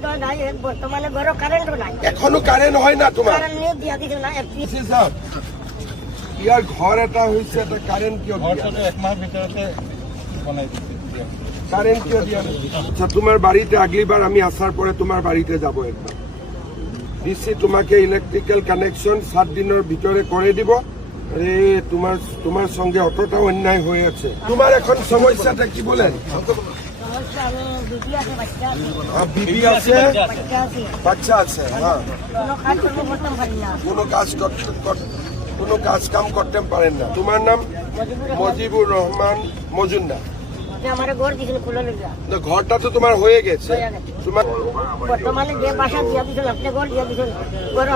অরুণোদয় নাই, বর্তমানে ঘরে কারেন্টও নাই। এখনো কারেন্ট হয় না তোমার? কারেন্ট নিয়ে দিয়া দিছে না এফপি। ইয়ার ঘর এটা হয়েছে, এটা কারেন্ট কিয় দিয়া? এক মাস ভিতরতে বনাই দিচ্ছি। কারেন্ট কিয় দিয়া? আচ্ছা, তোমার বাড়িতে আগলিবার আমি আসার পরে তোমার বাড়িতে যাব একবার। দিচ্ছি তোমাকে ইলেকট্রিক্যাল কানেকশন 7 দিনের ভিতরে করে দিব। আরে তোমার সঙ্গে অতটা অন্যায় হয়েছে। তোমার এখন সমস্যাটা কি বলেন? সমস্যা, আমি বিবি আছে, বাচ্চা আছে। বিবি আছে, বাচ্চা আছে। বাচ্চা আছে। হ্যাঁ, কোনো কাজকর্ম করতে পারি না। কোনো কাজ কাম করতে পারেন না। তোমার নাম? মজিবুর রহমান মজুমদার। আমার ঘর দিছিল খুলে লইয়া। না, ঘরটা তো তোমার হয়ে গেছে। তোমার বর্তমানে যে বাসা দিয়া দিছিল, আপনি ঘর দিয়া দিছিল।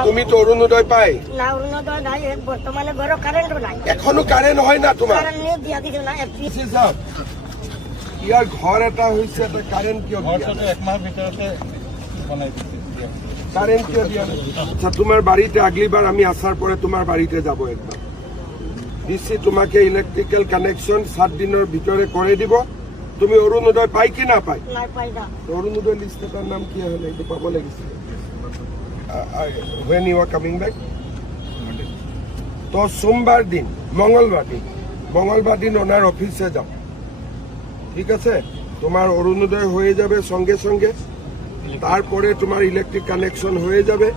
তুমি তো অরুণোদয় পাই না, অরুণোদয় নাই, বর্তমানে ঘরে কারেন্টও নাই। এখনো কারেন্ট হয় না তোমার? কারেন্ট নিয়ে দিয়া দিছে না এফপি। ইয়ার ঘর এটা হয়েছে, এটা কারেন্ট কিয় দিয়া? এক মাস ভিতরতে বনাই দিচ্ছি। কারেন্ট কিয় দিয়া? আচ্ছা, তোমার বাড়িতে আগলিবার আমি আসার পরে তোমার বাড়িতে যাব একবার। দিচ্ছি তোমাকে ইলেকট্রিক্যাল কানেকশন 7 দিনের ভিতরে করে দিব। তুমি অরুণোদয় পাই কি না পাই? নাই, পাই না। অরুণোদয় লিস্টটার নাম কি হলো? একটু পাবো লেগেছিল। when you are coming back? তো সোমবার দিন, মঙ্গলবার দিন ওনার অফিসে যাও, ঠিক আছে? তোমার অরুণোদয় হয়ে যাবে সঙ্গে সঙ্গে, তারপরে তোমার ইলেকট্রিক কানেকশন হয়ে যাবে।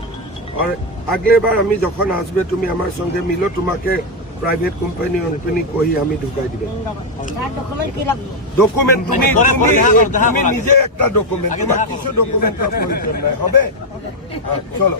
আর আগলেবার আমি যখন আসবে তুমি আমার সঙ্গে মিলো, তোমাকে প্রাইভেট কোম্পানি কহি আমি ঢুকাই দিবে। তার ডকুমেন্ট কি লাগবে? ডকুমেন্ট তুমি নিজে একটা ডকুমেন্ট, তোমার কিছু ডকুমেন্টের প্রয়োজন নাই, হবে? চলো।